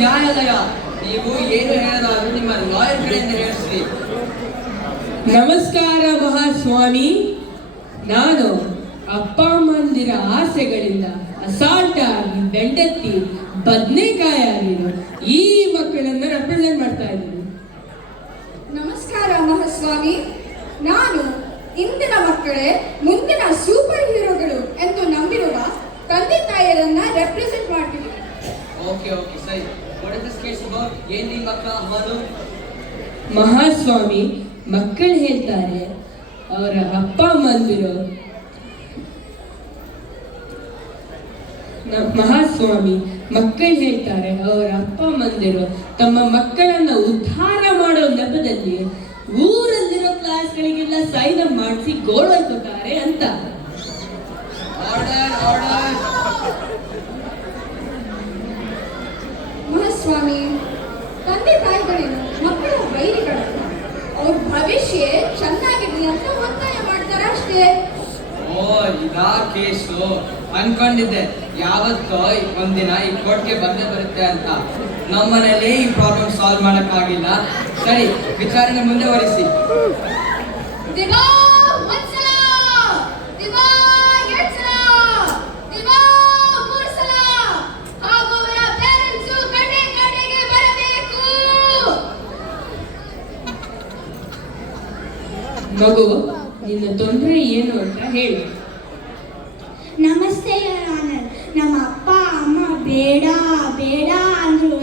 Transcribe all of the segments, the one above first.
ನ್ಯಾಯಾಲಯ ನೀವು ಏನು ನಿಮ್ಮ ಲಾಯರ್ ಹೇಳಿಸ್ರಿ ನಮಸ್ಕಾರ ಮಹಾಸ್ವಾಮಿ. ನಾನು ಅಪ್ಪ ಅಮ್ಮಂದಿರ ಆಸೆಗಳಿಂದ ಅಸಾಲ್ಟ್ ಆಗಿ ಬೆಂಡೆತ್ತಿ ಬದನೆಕಾಯಿ ಆಗಿರೋ ಈ ಮಕ್ಕಳನ್ನು ರೆಪ್ರೆಸೆಂಟ್ ಮಾಡ್ತಾ ಇದ್ದೀನಿ. ಮಹಾಸ್ವಾಮಿ ನಾನು ಇಂದಿನ ಮಕ್ಕಳೇ ಮುಂದಿನ ಸೂಪರ್ ಹೀರೋಗಳು ಎಂದು ನಂಬಿರುವ ತಂದೆ ತಾಯಿಯರನ್ನ ರೆಪ್ರೆಸೆಂಟ್ ಮಾಡ್ತೀನಿ. ಓಕೆ ಓಕೆ ಸರಿ. What is this case about ಏನ್ ನಿಮ್ಮ ಮಕ್ಕಳ ಅಮ್ಮನು ಮಹಾಸ್ವಾಮಿ ಮಕ್ಕಳು ಹೇಳ್ತಾರೆ ಅವರ ಅಪ್ಪ ಅಮ್ಮಂದಿರು. ಮಹಾಸ್ವಾಮಿ ಮಕ್ಕಳು ಹೇಳ್ತಾರೆ ಅವರ ಅಪ್ಪ ಅಮ್ಮಂದಿರು ತಮ್ಮ ಮಕ್ಕಳನ್ನ ಉದ್ಧಾರ ಮಾಡೋ ನೆಪದಲ್ಲಿ ಊರಲ್ಲಿರೋ ಕ್ಲಾಸ್ಗಳಿಗೆಲ್ಲ ಸೈನ್ ಅಪ್ ಮಾಡಿಸಿ ಗೋಳೈಕೋತಾರೆ ಅಂತ. Order order. ಮಹಾಸ್ವಾಮಿ ತಂದೆ ತಾಯಿಗಳೇನು ಮಕ್ಕಳ ವೈರಿಗಳು ಅವ್ರ ಭವಿಷ್ಯ ಚೆನ್ನಾಗಿರ್ಲಿ ಅಂತ ಒತ್ತಾಯ ಮಾಡ್ತಾರೆ ಅಷ್ಟೇ. ಓ ಇದಾ ಕೇಸು. ಅನ್ಕೊಂಡಿದ್ದೆ ಯಾವತ್ತೋ ಒಂದಿನ ಈ ಕೋರ್ಟ್ಗೆ ಬಂದೇ ಬರುತ್ತೆ ಅಂತ. ನಮ್ಮನೇಲಿ ಈ ಪ್ರಾಬ್ಲಮ್ ಸಾಲ್ವ್ ಮಾಡಕ್ಕಾಗಿಲ್ಲ. ಸರಿ ವಿಚಾರಣೆ ಮುಂದುವರಿಸಿ. ಮಗು ನಿನ್ನ ತೊಂದರೆ ಏನು ಅಂತ ಹೇಳು ನಮಸ್ತೆ ಆನರ್ ನಮ್ಮ ಅಪ್ಪ ಅಮ್ಮ ಬೇಡ ಬೇಡ ಅಂದ್ರೂ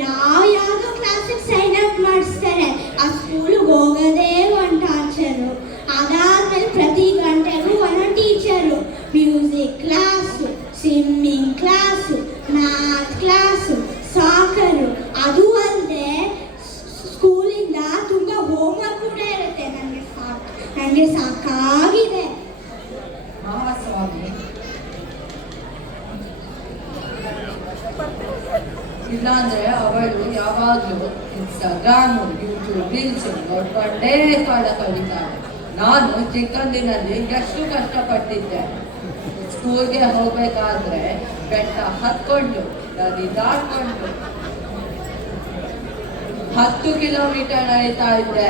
ಯಾವ ಯಾವುದೋ ಕ್ಲಾಸಿಗೆ ಸೈನ್ ಅಪ್ ಮಾಡಿಸ್ತಾರೆ ಆ ಸ್ಕೂಲಿಗೆ ಹೋಗೋದೇ ಒಂದು ಟಾರ್ಚರು ಅದಾದ್ಮೇಲೆ ಪ್ರತಿ ಗಂಟೆಗೂ ಒಂದೊಂದು teacher music class swimming class math class soccer ಅದು ಅಲ್ಲದೆ ಸ್ಕೂಲಿಂದ ತುಂಬ ಹೋಮ್ವರ್ಕ್ ಕೂಡ ಇರುತ್ತೆ ನನಗೆ ಸಾಕು ನನಗೆ ಸಾಕಾಗಿದೆ ಮಹಾಸ್ವಾಮಿ ಇಲ್ಲಾಂದ್ರೆ ಅವಳು ಯಾವಾಗಲೂ ಇನ್ಸ್ಟಾಗ್ರಾಮು ಯೂಟ್ಯೂಬ್ ರೀಲ್ಸ್ ನೋಡ್ಕೊಂಡೇ ಕಾಲ ಕಳೀತಾಳೆ. ನಾನು ಚಿಕ್ಕಂದಿನಲ್ಲಿ ಎಷ್ಟು ಕಷ್ಟಪಟ್ಟಿದ್ದೆ. ಸ್ಕೂಲ್ಗೆ ಹೋಗ್ಬೇಕಾದ್ರೆ ಬೆಟ್ಟ ಹತ್ಕೊಂಡು, ನದಿ ದಾಟ್ಕೊಂಡು ಹತ್ತು ಕಿಲೋಮೀಟರ್ ನಡೀತಾ ಇದ್ದೆ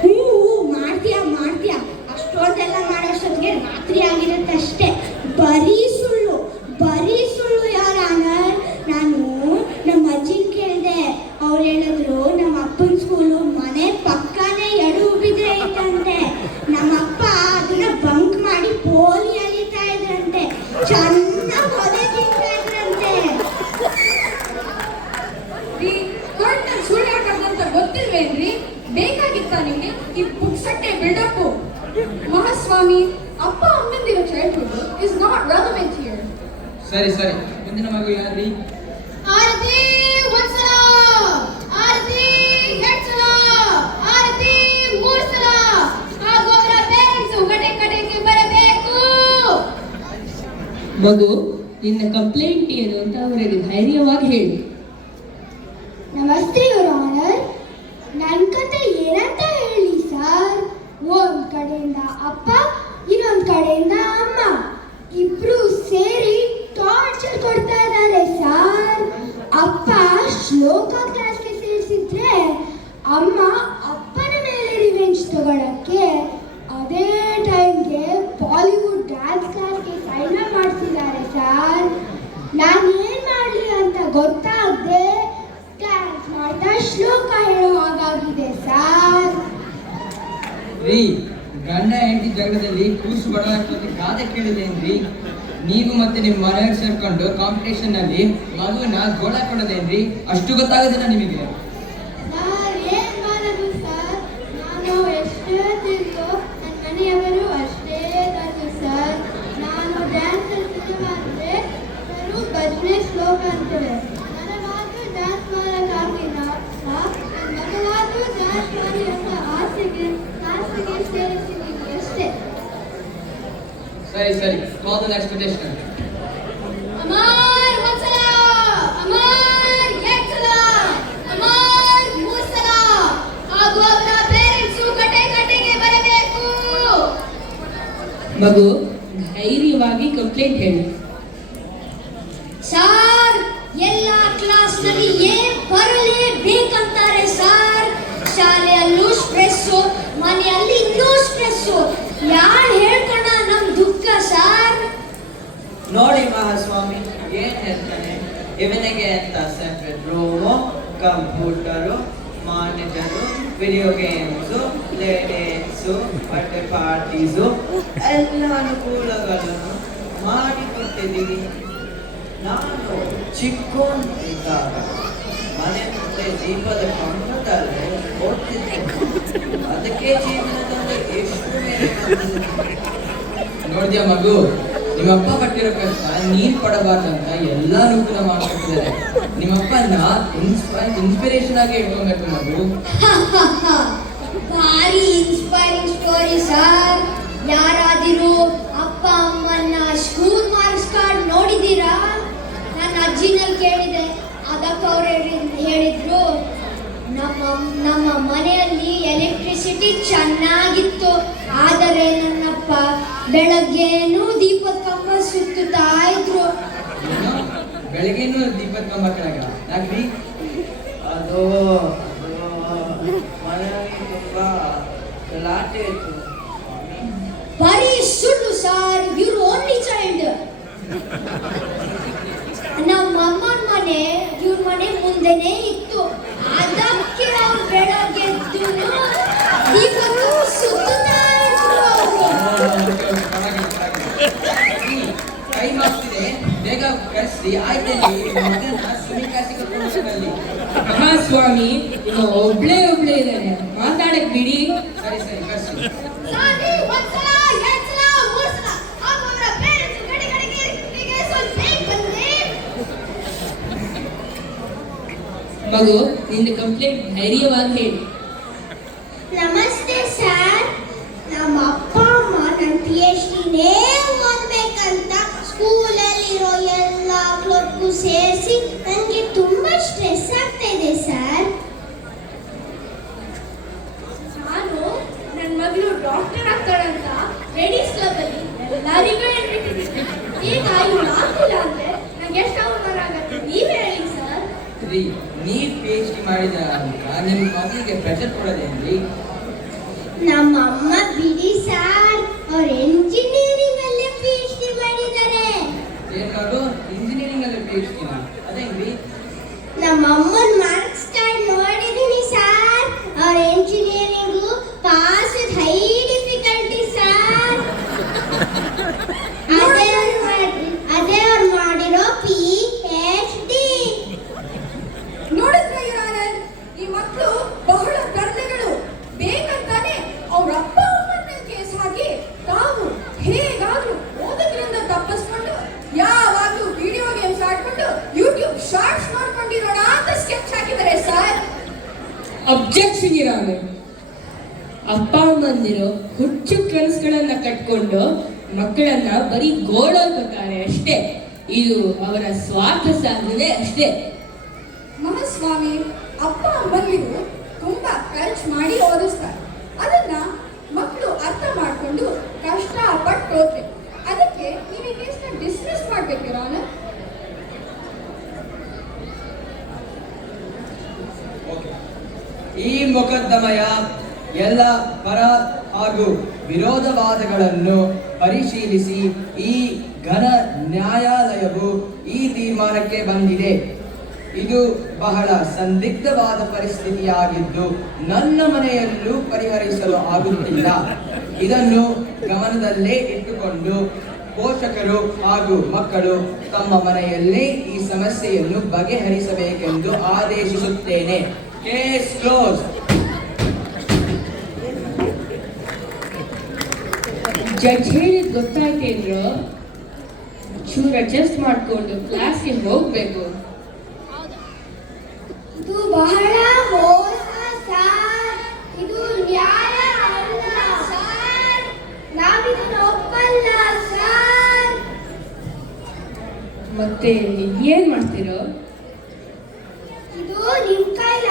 ಹ್ಞೂ ಹ್ಞೂ, ಮಾಡ್ತೀಯ ಮಾಡ್ತೀಯ ಅಷ್ಟೊಂದೆಲ್ಲ ಮಾಡೋಷ್ಟೊತ್ತಿಗೆ ರಾತ್ರಿ ಆಗಿರುತ್ತೆ ಅಷ್ಟೇ ಬರೀ ಸುಳ್ಳು ಬರೀ ಸುಳ್ಳು ಯಾರ ನಾನು ನಮ್ಮ ಅಜ್ಜಿನ ಕೇಳಿದೆ ಅವ್ರು ಹೇಳಿದ್ರು ನಮ್ಮ ಅಪ್ಪನ ಸ್ಕೂಲು ಮನೆ ಪಕ್ಕನೇ ಎಡು ಬಿದ್ರೆ ಐತಂತೆ ನಮ್ಮ ಅಪ್ಪ ಅದನ್ನ ಬಂಕ್ ಮಾಡಿ ಪೋಲಿ ಅಲಿತಾ ಇದ್ರಂತೆ ಚೆನ್ನಾಗಿ ಒದೆ ತಿಂತಾ ಇದ್ರಂತೆ ರೀ ಕೋರ್ಟ್ ಸುಳ್ಳು ಹೇಳ್ಬಾರ್ದಂತ ಗೊತ್ತಿಲ್ವೇನ್ರಿ ಬೇಕಾಗಿತ್ತ ನಿಮ್ಗೆ ಈ ಪುಕ್ಸಟ್ಟೆ ಬಿಲ್ಡಪ್ ಮಹಾಸ್ವಾಮಿ ಅಪ್ಪ ಅಮ್ಮಂದಿರೋ childhood is not relevant here ಸರಿ ಸರಿ. ಮುಂದಿನ ಮಗು ಯಾರ್ರಿ? ಆರತಿ ಒಂದ್ಸಲ. ಆರತಿ ಎರಡ್ ಸಲ ಆರತಿ ಮೂರ್ ಸಲ ಹಾಗೂ ಅವರ ಪೇರೆಂಟ್ಸು ಕಡೆ ಕಡೆಗೆ ಬರಬೇಕು. ಮಗು ನಿನ್ನ ಕಂಪ್ಲೇಂಟ್ ಏನು ಅಂತ ಅವರಿಗೆ ಧೈರ್ಯವಾಗಿ ಹೇಳಿ. ನಮಸ್ತೆ ಯುವರ್ ಆನರ್ ನನ್ನ ಕತೆ ಏನಂತ ಹೇಳಿ ಸರ್? ಒಂದ್ ಕಡೆಯಿಂದ ಅಪ್ಪ, ಇನ್ನೊಂದು ಕಡೆಯಿಂದ ಅಮ್ಮ. ಇಬ್ರು ಸೇರಿ ಟಾರ್ಚರ್ ಕೊಡ್ತಾ ಇದ್ದಾರೆ ಸರ್. ಅಪ್ಪ ಶ್ಲೋಕ ಕ್ಲಾಸ್ಗೆ ಸೇರಿಸಿದ್ರೆ ಅಮ್ಮ ಅಪ್ಪನ ಮೇಲೆ ರಿವೆಂಜ್ ತಗೊಳಕ್ಕೆ ಅದೇ ಟೈಮ್ಗೆ ಬಾಲಿವುಡ್ ಡ್ಯಾನ್ಸ್ ಕ್ಲಾಸ್ಗೆ ಸೈನ್ ಅಪ್ ಮಾಡಿಸಿದ್ದಾರೆ ಸರ್ ನಾನು ಏನ್ ಮಾಡ್ಲಿ ಅಂತ ಗೊತ್ತಾಗದೆ ಡ್ಯಾನ್ಸ್ ಮಾಡ್ತಾ ಶ್ಲೋಕ ಹೇಳೋ ಹಾಗಾಗಿದೆ ಸರ್ ರೀ ಗಂಡ ಹೆಂಡತಿ ಕೂಸು ಬಡವಾಗ್ತದೆ ಗಾದೆ ಕೇಳಿದೇನ್ರಿ ನೀವು ಮತ್ತೆ ನಿಮ್ಮ ಮನೆಯಾಗ ಸೇರ್ಕೊಂಡು ಕಾಂಪಿಟೇಷನ್ನಲ್ಲಿ ಮಗುವಿನ ಗೋಳ ಕೊಡೋದೇನ್ರಿ ಅಷ್ಟು ಗೊತ್ತಾಗೋದಿಲ್ಲ ನಿಮಗೆ ಶ್ಲೋಕ ಏನ್ ಸರಿ ಸರಿ call the next petitioner Amar Vatsala Amar Etsala Amar Moosala ಹಾಗೂ ಅವರ ಪೇರೆಂಟ್ಸು ಕಟೆ ಕಟೆಗೆ ಬರಬೇಕು ಮಗು ಧೈರ್ಯವಾಗಿ ಕಂಪ್ಲೇಂಟ್ ಹೇಳಿ. ಮಹಾಸ್ವಾಮಿ ಏನ್ ಹೇಳ್ತಾನೆ. ಇವನಿಗೆ ಅಂತ separate room computer, monitor video games ಲೇಡೇನ್ಸು ಬಟ್ಟೆ ಪಾರ್ಟೀಸು ಎಲ್ಲ ಅನುಕೂಲಗಳನ್ನು ಮಾಡಿಕೊಟ್ಟಿದ್ದೀವಿ. ನಾನು ಚಿಕ್ಕೋನ್ ಇದ್ದಾಗ, ಮನೆ ಮುಂದೆ ದೀಪದ ಕಂಬದಲ್ಲೇ ಓದ್ತಿದ್ದೆ ಅದಕ್ಕೆ ಜೀವನದಲ್ಲಿ ಎಷ್ಟು ಮೇಲೆ ನೋಡ್ದ್ಯಾ ಮಗು ನಿಮ್ಮಪ್ಪ ಪಟ್ಟಿರೋ ಕಷ್ಟ ನೀನ್ ಪಡಬಾರ್ದಂತ ಎಲ್ಲಾ ಕೂಡ ಮಾಡ್ಕೊಟ್ಟಿದ್ದಾರೆ. ಇನ್ಸ್ಪೈರ್ ಇನ್ಸ್ಪಿರೇಷನ್ ಆಗಿ ಇಟ್ಕೊಬೇಕು ಮಗು. ಭಾರಿ ಇನ್ಸ್ಪೈರಿಂಗ್ ಸ್ಟೋರಿ ಸರ್ ಯಾರಾದಿರು ಅಪ್ಪ, ಅಮ್ಮನ್ನ ಸ್ಕೂಲ್ ಮಾರ್ಕ್ಸ್ ಕಾರ್ಡ್ ನೋಡಿದ್ದೀರಾ? ನನ್ನ ಅಜ್ಜಿನಲ್ಲಿ ಕೇಳಿದೆ. ಅದಕ್ಕೆ ಅವ್ರು ಹೇಳಿದ್ರು, ನಮ್ಮ ನಮ್ಮ ಮನೆಯಲ್ಲಿ ಎಲೆಕ್ಟ್ರಿಸಿಟಿ ಚೆನ್ನಾಗಿತ್ತು. ಬೆಳಗ್ಗೆನೂ ದೀಪದ ಕಂಬ ಸುತ್ತುತ್ತಾ ಇದ್ರು. ಬೆಳಗ್ಗೆನು ದೀಪದ ಕಂಬ ಕೆಳಗ ಯಾಕ್ರಿ? ಅದು ಮನೆಯಲ್ಲಿ ತುಂಬಾ ಗಲಾಟೆ ಇತ್ತು. ಬರೀ ಸುಳ್ಳು ಸಾರ್ ಇವ್ರು ಓನ್ಲಿ ಚೈಲ್ಡ್ ನಮ್ಮ ಅಮ್ಮನ ಮನೆ ಇವ್ರ ಮನೆ ಮುಂದೆನೆ ಇತ್ತು. ಅದಕ್ಕೆ ಅವ್ರು ಬೆಳಗ್ಗೆ ಎದ್ದು ದೀಪದ ಸುತ್ತುತ್ತಾ ಇದ್ರು ಅವ್ರು. ಟೈಮ್ ಆಗ್ತಿದೆ ಬೇಗ ಕರೆಸಿ ಮಗನ ಒಬ್ಳೇ ಒಬ್ಳೇ ಇದ್ದಾನೆ. ಮಾತಾಡಕ್ ಬಿಡಿ. ಸರಿ ಸರಿ ಕರೆಸಿ ಮಗು ನಿನ್ನ ಕಂಪ್ಲೇಂಟ್ ಧೈರ್ಯವಾಗಿ ಹೇಳಿ ನಮಸ್ತೆ ಸರ್ ನಮ್ಮ ಅಪ್ಪ ಅಮ್ಮ ನನ್ನ ಪಿ ಎಚ್ ಡಿನೇ ಓದ್ಬೇಕಂತ ಸ್ಕೂಲಲ್ಲಿರೋ ಎಲ್ಲ ಕ್ಲಬ್ಗೂ ಸೇರಿಸಿ ನನಗೆ ತುಂಬ ಸ್ಟ್ರೆಸ್ ಆಗ್ತಾ ಇದೆ ಸರ್ ನಾನು ನನ್ನ ಮಗಳು ಡಾಕ್ಟರ್ ಆಗ್ತಾಳಂತ ಲೇಡೀಸ್ ಕ್ಲಬ್ ಅಲ್ಲಿ ಎಲ್ಲರಿಗೂ ಹೇಳ್ಬಿಟ್ಟಿದ್ದೀನಿ ಈಗ ಇವ್ಳು ಆಗ್ತಿಲ್ಲ ಅಂದ್ರೆ ನಂಗೆ ಎಷ್ಟು ಅವಮಾನ ಆಗತ್ತೆ? ನೀವೇ ಹೇಳಿ ಸರ್ ರೀ ನೀವ್ ಪಿ ಎಚ್ ಡಿ ಮಾಡಿದ ಅಂತ ನಿಮ್ಮ ಮಗಳಿಗೆ ಪ್ರೆಷರ್ ಕೊಡೋದೇನ್ರಿ ನಮ್ಮ ಅಮ್ಮ ಬಿಡಿ ಸರ್ ಅವ್ರ ಎಂಜಿನಿಯರಿಂಗ್ ಅಲ್ಲೇ ಪಿ ಎಚ್ ಡಿ ಮಾಡಿದ್ದಾರೆ. ಏನ್ ಮಾಡು ಇಂಜಿನಿಯರಿಂಗ್ ಅಲ್ಲಿ ಪಿ ಎಚ್ ಡಿನ ಅದೇನ್ರಿ ನಮ್ಮ ಅಮ್ಮನ ಮಾರ್ಕ್ಸ್ ಕಾರ್ಡ್ ನೋಡಿದೀನಿ ಸರ್ ಅವ್ರ engineering pass with high difficulty sir ಅದೇ ಅವ್ರು ಮಾಡಿ ಅದೇ ಅವ್ರು ಮಾಡಿರೋ ಪಿ ಎಚ್ ಡಿ ನೋಡಿದ್ರೆ ಯುವರಾನರ್, ಈ ಮಕ್ಕಳು ಬಹಳ ಕರ್ಲೆಗಳು ಬೇಕಂತಾನೆ ಅವ್ರ ಅಪ್ಪ ಅಮ್ಮನ ಕೇಸ್ ಹಾಕಿ ತಾವು ಹೇಗಾದ್ರೂ ಓದೋದ್ರಿಂದ ತಪ್ಪಿಸ್ಕೊಂಡು ಯಾವಾಗ್ಲೂ ವಿಡಿಯೋ ಗೇಮ್ಸ್ ಆಡ್ಕೊಂಡು ಯೂಟ್ಯೂಬ್ ಶಾರ್ಟ್ಸ್ ನೋಡ್ಕೊಂಡಿರೋಣ ಅಂತ ಸ್ಕೆಚ್ ಹಾಕಿದ್ದಾರೆ ಸರ್ ಅಬ್ಜೆಕ್ಷನ್ ಇರೋನು ಅಪ್ಪ, ಅಮ್ಮಂದಿರು ಹುಚ್ಚು ಕನಸುಗಳನ್ನ ಕಟ್ಕೊಂಡು ಮಕ್ಕಳನ್ನ ಬರೀ ಗೋಳೋಗ್ತಾರೆ ಅಷ್ಟೇ. ಇದು ಅವರ ಸ್ವಾರ್ಥ ಸಾಧನೆ ಅಷ್ಟೇ. ಮಹಾಸ್ವಾಮಿ, ಅಪ್ಪ, ಅಮ್ಮಂದಿರು ತುಂಬಾ ಖರ್ಚು ಮಾಡಿ ಓದಿಸ್ತಾರೆ. ಅದನ್ನ ಮಕ್ಕಳು ಅರ್ಥ ಮಾಡ್ಕೊಂಡು ಕಷ್ಟಪಟ್ಟು ಓದ್ಬೇಕು ಅದಕ್ಕೆ ನೀವು ಈ ಕೇಸ್ನ ಡಿಸ್ಮಿಸ್ ಮಾಡ್ಬೇಕು ಯುವರಾನರ್ ಈ ಮೊಕದ್ದಮೆಯ ಎಲ್ಲ ಪರ ಹಾಗೂ ವಿರೋಧವಾದಗಳನ್ನು ಪರಿಶೀಲಿಸಿ ಈ ಘನ ನ್ಯಾಯಾಲಯವು ಈ ತೀರ್ಮಾನಕ್ಕೆ ಬಂದಿದೆ. ಇದು ಬಹಳ ಸಂದಿಗ್ಧವಾದ ಪರಿಸ್ಥಿತಿಯಾಗಿದ್ದು ನನ್ನ ಮನೆಯಲ್ಲೂ ಪರಿಹರಿಸಲು ಆಗುತ್ತಿಲ್ಲ. ಇದನ್ನು ಗಮನದಲ್ಲೇ ಇಟ್ಟುಕೊಂಡು ಪೋಷಕರು ಹಾಗೂ ಮಕ್ಕಳು ತಮ್ಮ ಮನೆಯಲ್ಲಿ ಈ ಸಮಸ್ಯೆಯನ್ನು ಬಗೆಹರಿಸಬೇಕೆಂದು ಆದೇಶಿಸುತ್ತೇನೆ. ಕೇಸ್ ಕ್ಲೋಸ್ ಜಡ್ಜ್ ಹೇಳಿದ್ ಗೊತ್ತಾಯ್ತೇನ್ರು ಚೂರು ಅಡ್ಜಸ್ಟ್ ಮಾಡ್ಕೊಂಡು ಕ್ಲಾಸ್ಗೆ ಹೋಗ್ಬೇಕು. ಇದು ಬಹಳ ಮೋಸ ಸರ್. ಇದು ನ್ಯಾಯ ಅಲ್ಲ ಸರ್. ನಾವಿದನ್ನ ಒಪ್ಪಲ್ಲ ಸರ್. ಮತ್ತೆ ಏನ್ ಮಾಡ್ತೀರೋ? ಇದು ನಿಮ್ ಕೈಲಿ